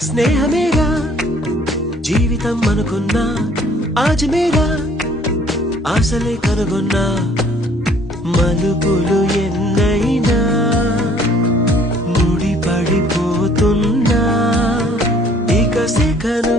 స్నేహమేగా జీవితం అనుకున్నా, ఆజమేగా ఆశలే కనుగొన్నా. మలుపులు ఎన్నైనా ముడిపడిపోతున్నా, ఇక సెకను